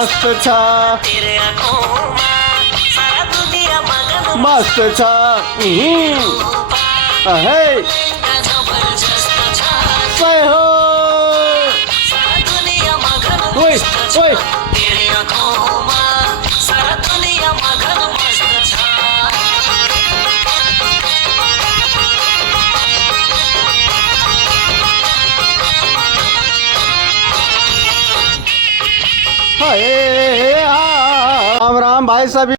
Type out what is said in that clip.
मस्त छा मस्त छा आहे काय हो ओय ओय राम राम भाई साहब